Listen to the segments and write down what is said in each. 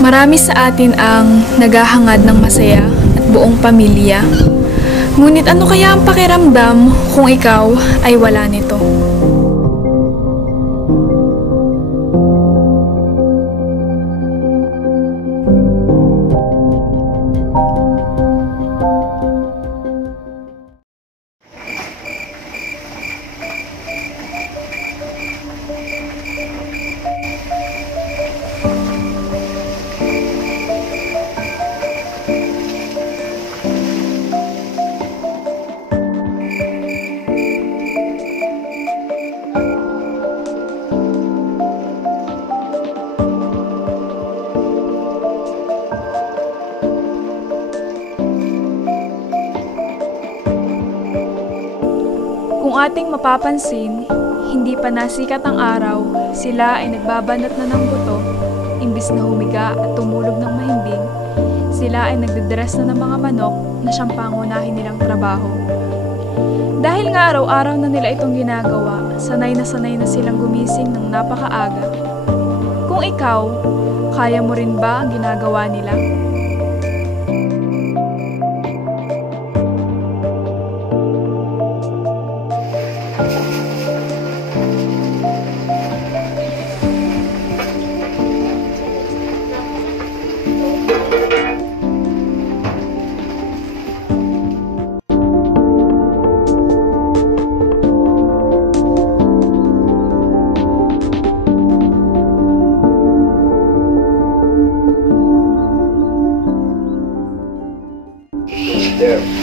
Marami sa atin ang naghahangad ng masaya at buong pamilya. Ngunit ano kaya ang pakiramdam kung ikaw ay wala nito? Kung ating mapapansin, hindi pa nasikat ang araw, sila ay nagbabanat na ng buto, imbis na humiga at tumulog ng mahimbing, sila ay nagdidress na ng mga manok na siyang pangunahin nilang trabaho. Dahil nga araw-araw na nila itong ginagawa, sanay na silang gumising ng napakaaga. Kung ikaw, kaya mo rin ba ang ginagawa nila?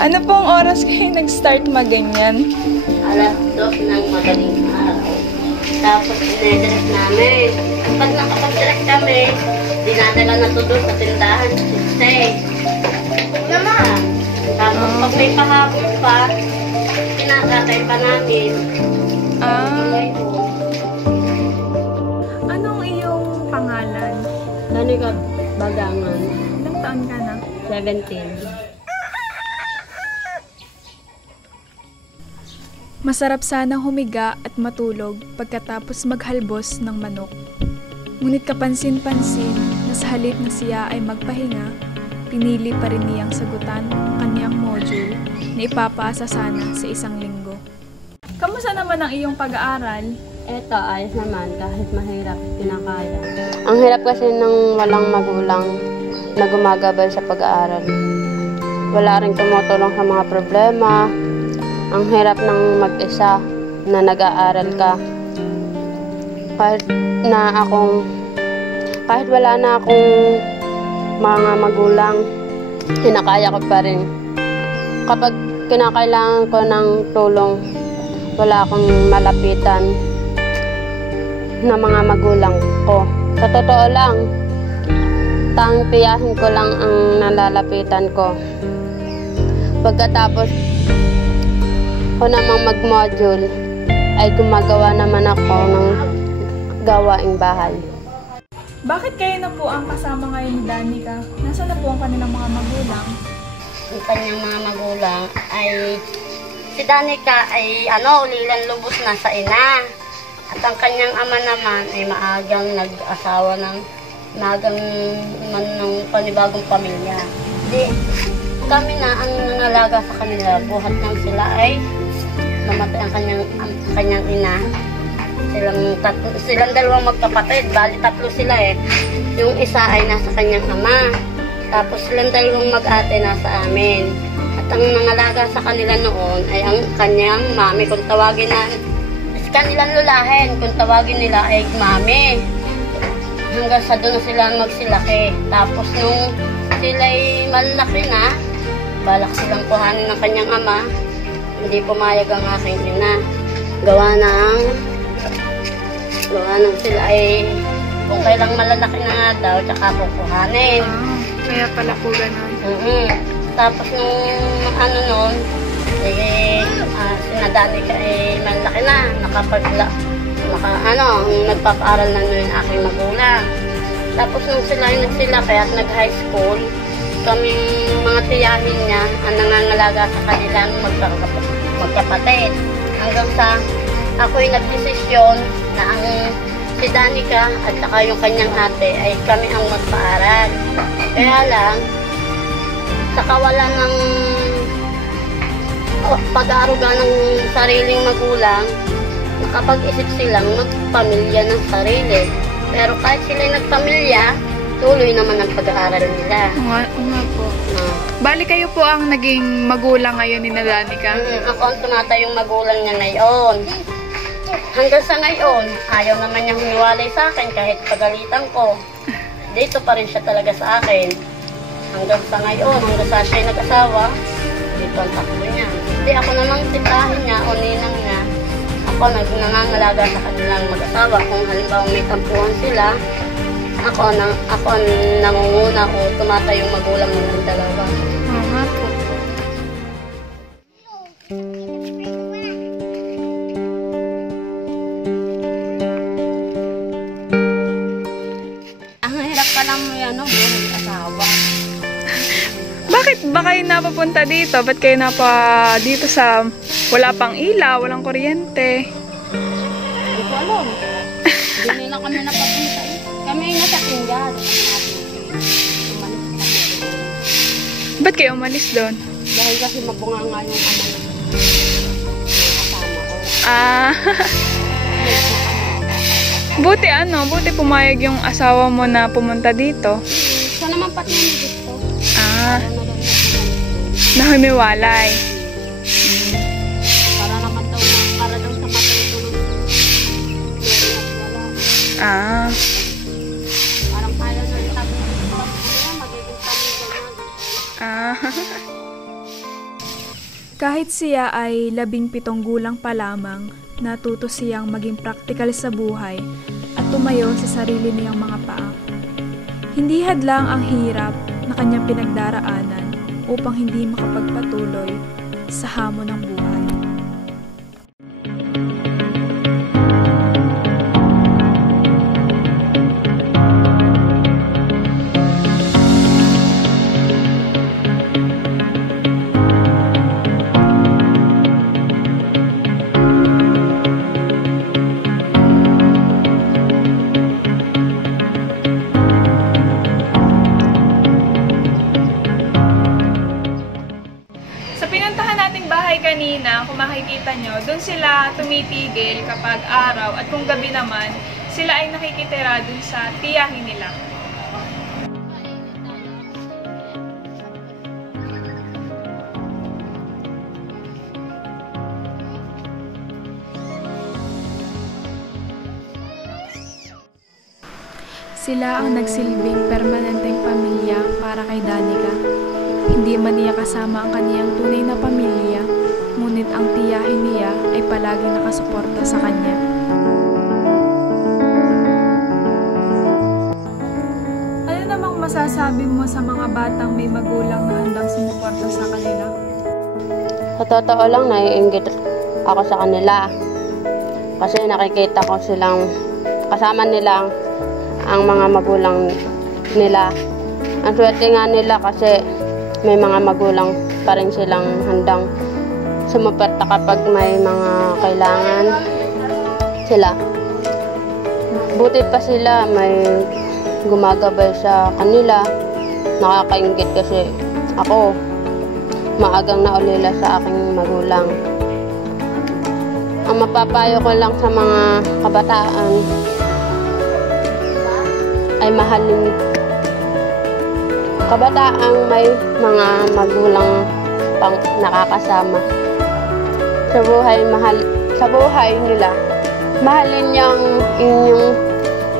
Ano pong oras kayo nag-start maganyan? Alas 2 ng madaling araw. Tapos dinedress namin. Pag nakapag-dress kami, dinadala na to doon sa tindahan. Naman. Tapos pag may pahapon pa, kinakatay pa namin. Anong iyong pangalan? Danica Bagangan. Ilang taon ka na? 17. Masarap sanang humiga at matulog pagkatapos maghalbos ng manok. Ngunit kapansin-pansin na sa halip na siya ay magpahinga, pinili pa rin niyang sagutan ang kanyang module na ipapaasa sana sa 1 linggo. Kamusta naman ang iyong pag-aaral? Eto, ayos naman kahit mahirap, pinakaya. Ang hirap kasi ng walang magulang na gumagabay sa pag-aaral. Wala rin tumutulong sa mga problema. Ang hirap ng mag-isa na nag-aaral ka. Kahit wala na akong mga magulang, kinakaya ko pa rin. Kapag kinakailangan ko ng tulong, wala akong malapitan na mga magulang ko. Sa totoo lang, tanging tiyahin ko lang ang nalalapitan ko. Pagkatapos ko namang mag-module, ay gumagawa naman ako ng gawaing bahay. Bakit kayo na po ang kasama ngayon ni Danica? Nasaan na po ang kanilang mga magulang? Ang kanyang mga magulang ay, si Danica ay ulilan lubos na sa ina. At ang kanyang ama naman ay maagang nag-asawa ng panibagong pamilya. Di, kami na ang nangalaga sa kanila. Buhat nang sila ay namatay ang kanyang ina. Silang dalawang magkapatid, bali 3 sila eh. Yung isa ay nasa kanyang ama. Tapos silang dalawang mag-ate nasa amin. At ang nangalaga sa kanila noon ay ang kanyang mami, kung tawagin na kanilang lulahin, kung tawagin nila ay mami. Hanggang sa doon sila magsilaki. Tapos nung sila'y malaki na, balak silang kuhanin ng kanyang ama, hindi pumayag ang aking ina. Gawa ng sila ay kung kailang malalaki na nga daw, tsaka kukuhanin. Kaya pala po ganun. Tapos nung noon, sinadani ka malaki na, nagpapaaral na nun yung aking magulang. Tapos nung sila kaya't nag-high school, kaming mga tiyahin niya ang nangangalaga sa kanilang magkapatid. Hanggang sa ako'y nagdesisyon na ang si Danica at saka yung kanyang ate ay kami ang magpaaral. Kaya lang, sa kawalan ng pag-aaruga ng sariling magulang, nakapag-isip silang magpamilya ng sarili. Pero kahit sila nagpamilya, tuloy naman ang pag-aaral nila. Oo nga po. Bali kayo po ang naging magulang ngayon ni Danica? Ako ang tumatayong magulang niya ngayon. Hanggang sa ngayon, ayaw naman niyang humiwalay sa akin kahit pagalitan ko. Dito pa rin siya talaga sa akin. Hanggang sa ngayon, hanggang sa siya nag-asawa, dito ang takbo niya. Hindi ako namang titahin niya o ninang niya. Ako nangangalaga sa kanilang mag-asawa. Kung halimbawa may tampuhan sila, ako ang nangunguna o tumatayong magulang ng dalawa. Oo nga po. Ang hirap pa lang buhay asawa. Bakit ba kayo napapunta dito? Ba't kayo dito sa wala pang ilaw, walang kuryente? Hindi ko alam. Hindi na kami napapunta. Kami nasa tinggal. Ba't kayo umalis doon? Dahil kasi mabunga nga yung ama ng kasama ko. Ah, buti pumayag yung asawa mo na pumunta dito. Siya naman pati yung gusto. Ah, nahumiwalay. Para naman daw, para daw sa matutulog. Wala. Ah, Parang ayaw na rin kami magiging pamilya na. ah. Kahit siya ay 17 gulang pa lamang, natuto siyang maging praktikal sa buhay at tumayo sa sarili niyang mga paa. Hindi hadlang ang hirap na kanyang pinagdaraanan upang hindi makapagpatuloy sa hamon ng buhay. Kanina, kung makikita nyo, doon sila tumitigil kapag araw at kung gabi naman, sila ay nakikitira doon sa tiyahin nila. Sila ang nagsilbing permanenteng pamilya para kay Danica. Hindi man niya kasama ang kaniyang tunay na pamilya, ngunit ang tiyahin niya ay palaging nakasuporta sa kanya. Ano namang masasabi mo sa mga batang may magulang na handang sumuporta sa kanila? Sa totoo lang, naiinggit ako sa kanila. Kasi nakikita ko silang kasama nila ang mga magulang nila. Ang swerte nga nila kasi may mga magulang pa rin silang handang sumuporta kapag may mga kailangan sila. Buti pa sila, may gumagabay sa kanila. Nakakaingit kasi ako, maagang naulila sa aking magulang. Ang mapapayo ko lang sa mga kabataan ay mahalin kabataang may mga magulang pang nakakasama. Sa buhay nila, mahalin niyang inyong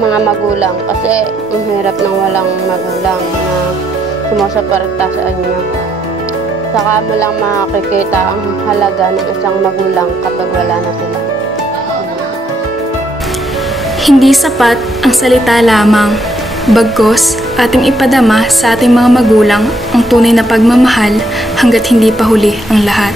mga magulang kasi ang hirap ng walang magulang na sumusuporta sa inyo. Saka mo lang makikita ang halaga ng isang magulang kapag wala na sila. Hindi sapat ang salita lamang, bagkus ating ipadama sa ating mga magulang ang tunay na pagmamahal hanggat hindi pa huli ang lahat.